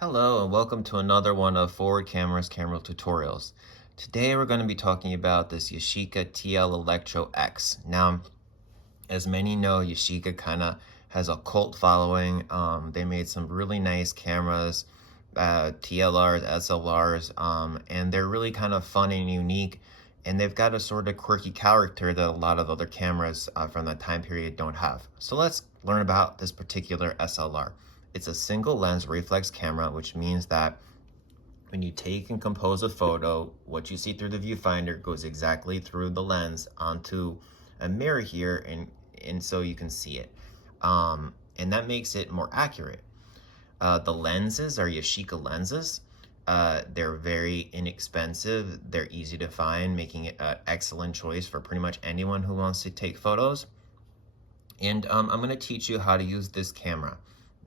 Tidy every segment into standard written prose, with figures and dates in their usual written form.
Hello and welcome to another one of Forward Camera tutorials. Today we're going to be talking about this Yashica TL Electro X. Now, as many know, Yashica kind of has a cult following. They made some really nice cameras, TLRs, SLRs, and they're really kind of fun and unique. And they've got a sort of quirky character that a lot of other cameras from that time period don't have. So let's learn about this particular SLR. It's a single lens reflex camera, which means that when you take and compose a photo, what you see through the viewfinder goes exactly through the lens onto a mirror here, and so you can see it. And that makes it more accurate. The lenses are Yashica lenses. They're very inexpensive. They're easy to find, making it an excellent choice for pretty much anyone who wants to take photos. And I'm going to teach you how to use this camera.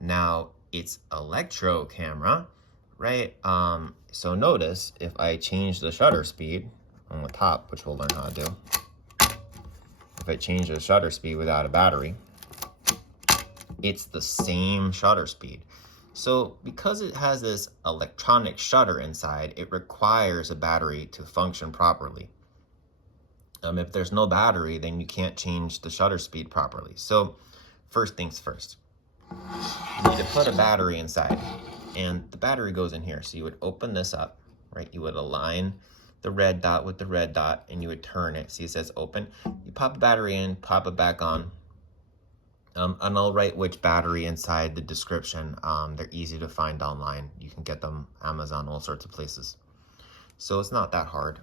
Now, it's electro camera, right? So notice if I change the shutter speed on the top, which we'll learn how to do. If I change the shutter speed without a battery, it's the same shutter speed. So because it has this electronic shutter inside, it requires a battery to function properly. If there's no battery, then you can't change the shutter speed properly. So first things first, you need to put a battery inside, and the battery goes in here. So you would open this up, right? You would align the red dot with the red dot, and you would turn it. See, it says open. You pop a battery in, pop it back on. And I'll write which battery inside the description. They're easy to find online. You can get them Amazon, all sorts of places. So it's not that hard.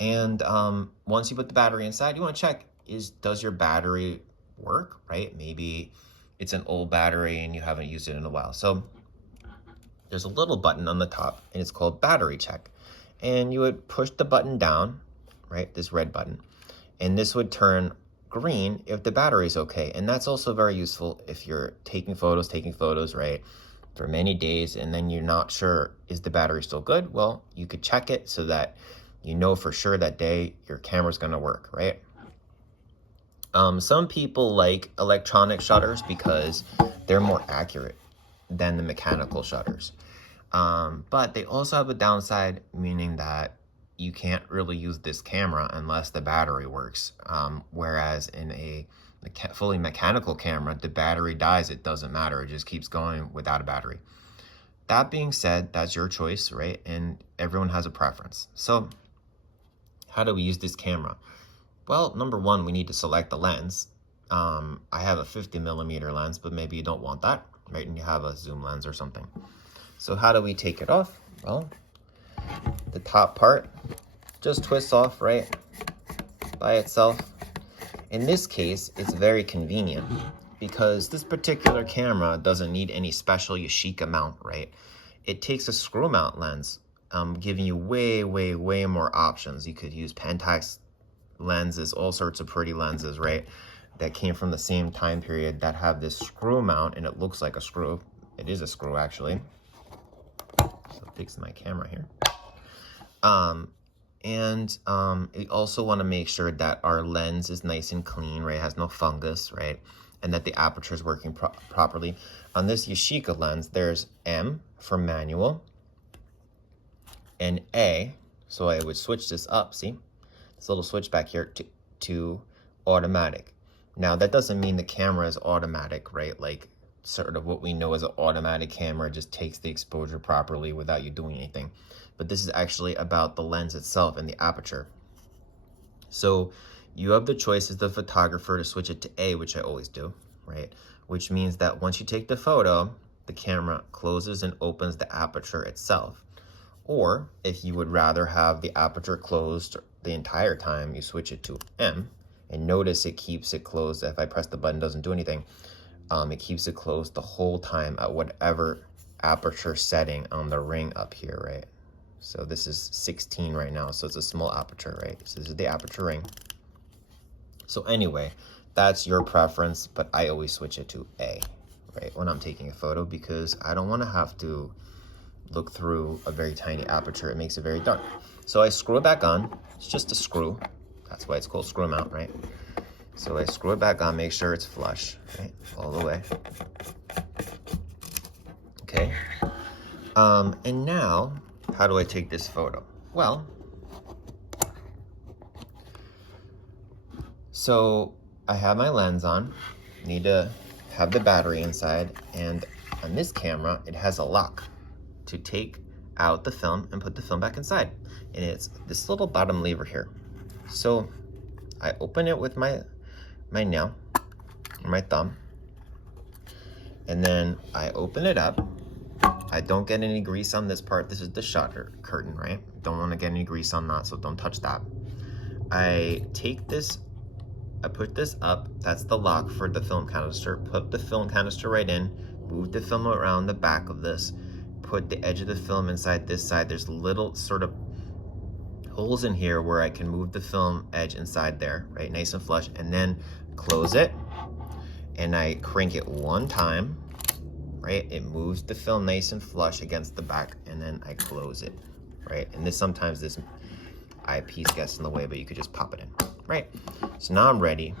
And once you put the battery inside, you want to check, does your battery work, right? Maybe it's an old battery and you haven't used it in a while. So there's a little button on the top, and it's called battery check. And you would push the button down, right? This red button. And this would turn green if the battery is okay. And that's also very useful if you're taking photos, right? For many days, and then you're not sure, is the battery still good? Well, you could check it so that you know for sure that day your camera's gonna work, right? Some people like electronic shutters because they're more accurate than the mechanical shutters. But they also have a downside, meaning that you can't really use this camera unless the battery works. Whereas in a fully mechanical camera, the battery dies, it doesn't matter. It just keeps going without a battery. That being said, that's your choice, right? And everyone has a preference. So how do we use this camera? Well, number one, we need to select the lens. I have a 50mm lens, but maybe you don't want that, right? And you have a zoom lens or something. So how do we take it off? Well, the top part just twists off, right, by itself. In this case, it's very convenient because this particular camera doesn't need any special Yashica mount, right? It takes a screw mount lens, giving you way more options. You could use Pentax lenses, all sorts of pretty lenses, right, that came from the same time period that have this screw mount, and it looks like a screw. It is a screw, actually. So fix my camera here. We also want to make sure that our lens is nice and clean, right? It has no fungus, right? And that the aperture is working properly. On this Yashica lens, there's M for manual and A. So I would switch this up, see? This little switch back here to automatic. Now, that doesn't mean the camera is automatic, right? Like sort of what we know as an automatic camera just takes the exposure properly without you doing anything. But this is actually about the lens itself and the aperture. So you have the choice as the photographer to switch it to A, which I always do, right? Which means that once you take the photo, the camera closes and opens the aperture itself. Or if you would rather have the aperture closed the entire time, you switch it to M, and notice it keeps it closed. If I press the button, it doesn't do anything. It keeps it closed the whole time at whatever aperture setting on the ring up here, right? So this is 16 right now, so it's a small aperture, right? So this is the aperture ring. So anyway, that's your preference, but I always switch it to A, right, when I'm taking a photo, because I don't want to have to look through a very tiny aperture. It makes it very dark. So I screw it back on. It's just a screw. That's why it's called screw mount, right? So I screw it back on, make sure it's flush, right, all the way. Okay. And now, how do I take this photo? Well, so I have my lens on, need to have the battery inside, and on this camera, it has a lock to take out the film and put the film back inside. And it's this little bottom lever here. So I open it with my nail, or my thumb, and then I open it up. I don't get any grease on this part. This is the shutter curtain, right? Don't want to get any grease on that, so don't touch that. I take this, I put this up. That's the lock for the film canister. Put the film canister right in, move the film around the back of this, put the edge of the film inside this side. There's little sort of holes in here where I can move the film edge inside there, right? Nice and flush, and then close it. And I crank it one time, right? It moves the film nice and flush against the back, and then I close it, right? And this sometimes this eyepiece gets in the way, but you could just pop it in, right? So now I'm ready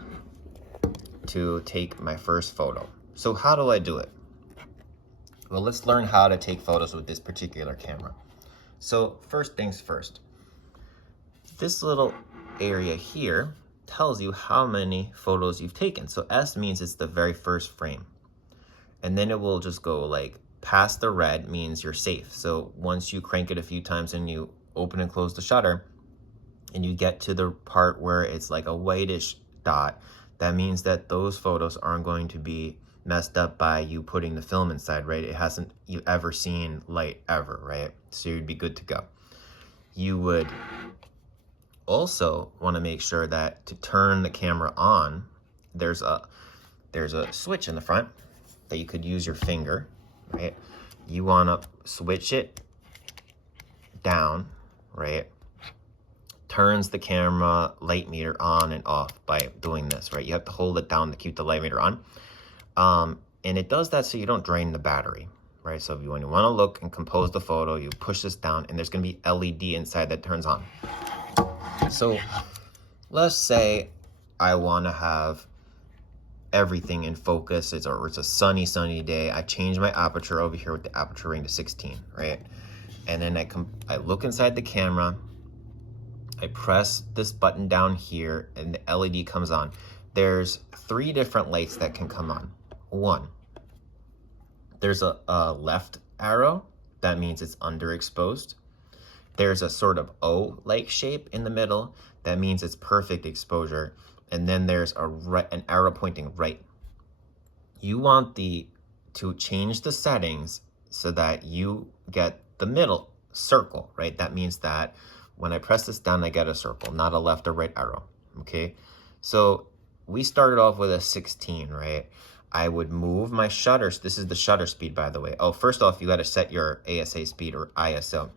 to take my first photo. So how do I do it? Well, let's learn how to take photos with this particular camera. So first things first, this little area here tells you how many photos you've taken. So S means it's the very first frame. And then it will just go like past the red means you're safe. So once you crank it a few times and you open and close the shutter and you get to the part where it's like a whitish dot, that means that those photos aren't going to be messed up by you putting the film inside, right? It hasn't you ever seen light ever, right? So you'd be good to go. You would also want to make sure that to turn the camera on, there's a switch in the front that you could use your finger, right? You want to switch it down, right? Turns the camera light meter on and off by doing this, right? You have to hold it down to keep the light meter on. And it does that so you don't drain the battery, right? So when you want to look and compose the photo, you push this down and there's going to be LED inside that turns on. So let's say I want to have everything in focus. It's a sunny day. I change my aperture over here with the aperture ring to 16, right? And then I look inside the camera. I press this button down here and the LED comes on. There's 3 different lights that can come on. 1, there's a left arrow. That means it's underexposed. There's a sort of O-like shape in the middle. That means it's perfect exposure. And then there's an arrow pointing right. You want to change the settings so that you get the middle circle, right? That means that when I press this down, I get a circle, not a left or right arrow, okay? So we started off with a 16, right? I would move my shutters. This is the shutter speed, by the way. Oh, first off, you got to set your ASA speed or ISO.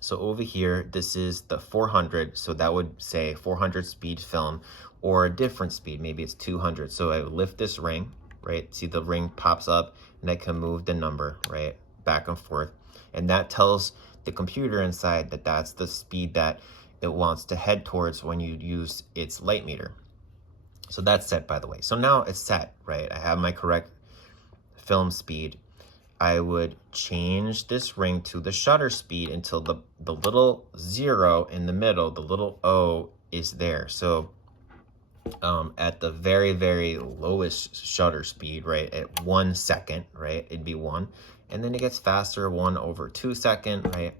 So over here, this is the 400. So that would say 400 speed film or a different speed. Maybe it's 200. So I would lift this ring, right? See the ring pops up and I can move the number, right? Back and forth. And that tells the computer inside that that's the speed that it wants to head towards when you use its light meter. So that's set, by the way. So now it's set, right? I have my correct film speed. I would change this ring to the shutter speed until the little 0 in the middle, the little O is there. So at the very, very lowest shutter speed, right, at 1 second, right, it'd be 1. And then it gets faster, 1/2 second, right,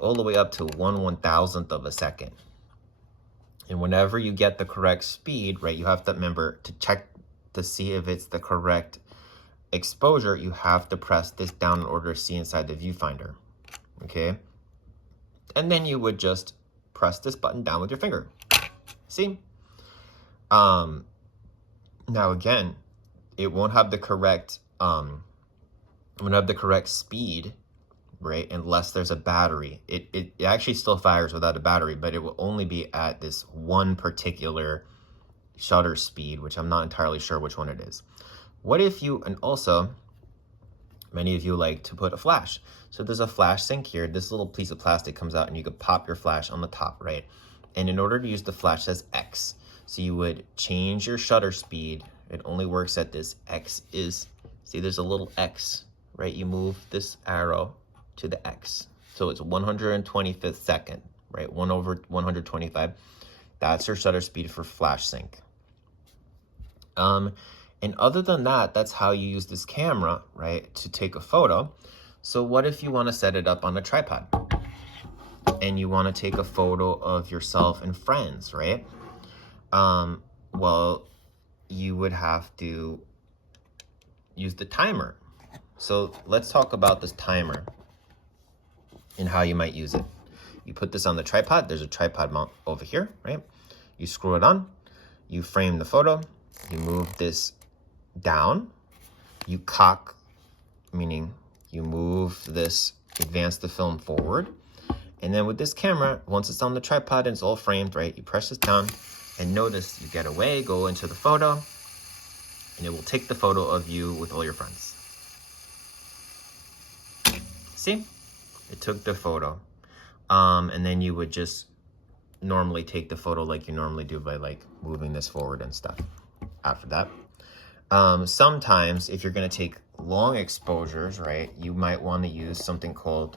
all the way up to 1/1000th of a second. And whenever you get the correct speed, right, you have to remember to check to see if it's the correct exposure. You have to press this down in order to see inside the viewfinder, okay? And then you would just press this button down with your finger. See? Now again, it won't have the correct speed, right, unless there's a battery. It actually still fires without a battery, but it will only be at this one particular shutter speed, which I'm not entirely sure which one it is. What if you, and also many of you like to put a flash. So there's a flash sink here. This little piece of plastic comes out and you could pop your flash on the top, right? And in order to use the flash, it says X. So you would change your shutter speed. It only works at this X is, see there's a little X right, you move this arrow to the X. So it's 125th second, right? 1 over 125. That's your shutter speed for flash sync. And other than that, that's how you use this camera, right, to take a photo. So what if you want to set it up on a tripod and you want to take a photo of yourself and friends, right? Well, you would have to use the timer. So let's talk about this timer and how you might use it. You put this on the tripod. There's a tripod mount over here, right? You screw it on, you frame the photo, you move this down, you cock, meaning you move this, advance the film forward. And then with this camera, once it's on the tripod and it's all framed, right, you press this down and notice you get away, go into the photo, and it will take the photo of you with all your friends. See? It took the photo. And then you would just normally take the photo like you normally do by like moving this forward and stuff after that. Sometimes if you're going to take long exposures, right, you might want to use something called,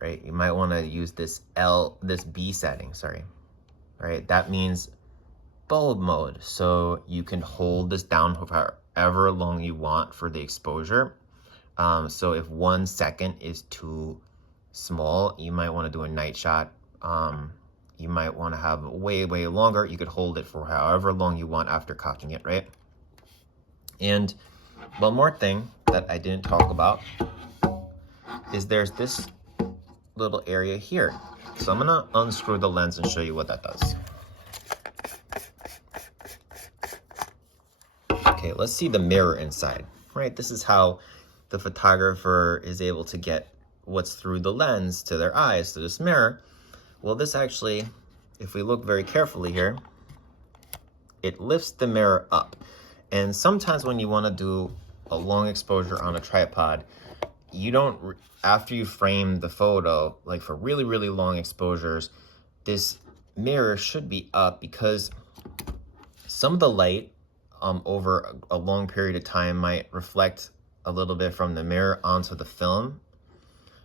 right, you might want to use this B setting, sorry, right? That means bulb mode. So you can hold this down for however long you want for the exposure. So if 1 second is too small, you might want to do a night shot. You might want to have way longer. You could hold it for however long you want after cocking it, right? And one more thing that I didn't talk about is there's this little area here. So I'm gonna unscrew the lens and show you what that does. Okay, let's see the mirror inside, right? This is how the photographer is able to get what's through the lens to their eyes, to this mirror. Well, this actually, if we look very carefully here, it lifts the mirror up. And sometimes when you want to do a long exposure on a tripod, you don't, after you frame the photo, like for really long exposures, this mirror should be up because some of the light over a long period of time might reflect a little bit from the mirror onto the film.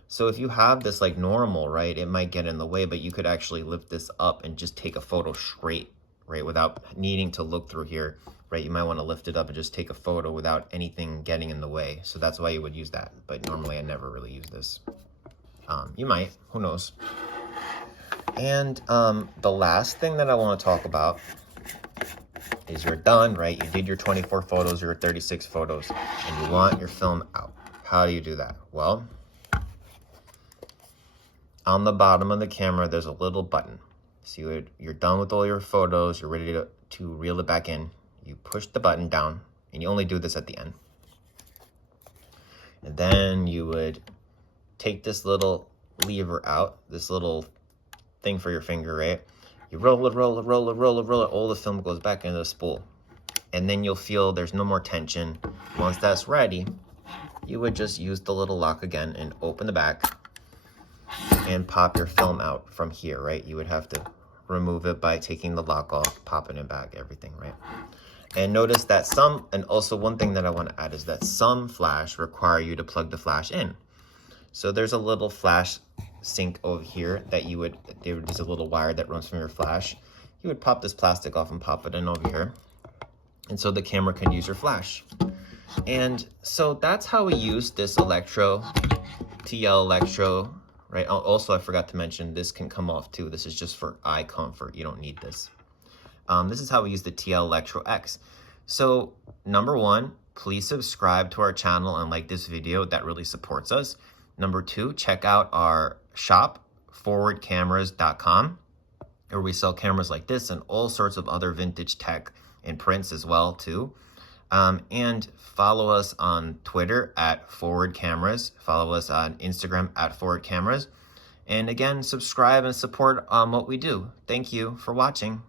So if you have this like normal, right, it might get in the way, but you could actually lift this up and just take a photo straight, right, without needing to look through here, right? You might want to lift it up and just take a photo without anything getting in the way. So that's why you would use that. But normally I never really use this. You might, who knows? And the last thing that I want to talk about is you're done, right? You did your 24 photos, your 36 photos, and you want your film out. How do you do that? Well, on the bottom of the camera, there's a little button. So you're done with all your photos, you're ready to reel it back in. You push the button down, and you only do this at the end. And then you would take this little lever out, this little thing for your finger, right? You roll it, all the film goes back into the spool. And then you'll feel there's no more tension. Once that's ready, you would just use the little lock again and open the back and pop your film out from here, right? You would have to remove it by taking the lock off, popping it back, everything, right? And notice that and also one thing that I want to add is that some flash require you to plug the flash in. So there's a little flash sync over here that there's a little wire that runs from your flash. You would pop this plastic off and pop it in over here. And so the camera can use your flash. And so that's how we use this TL Electro, right? Also, I forgot to mention, this can come off too. This is just for eye comfort. You don't need this. This is how we use the TL Electro X. So number one, please subscribe to our channel and like this video. That really supports us. Number two, check out our shop, forwardcameras.com, where we sell cameras like this and all sorts of other vintage tech and prints as well too. And follow us on Twitter at Forward Cameras. Follow us on Instagram at Forward Cameras. And again, subscribe and support what we do. Thank you for watching.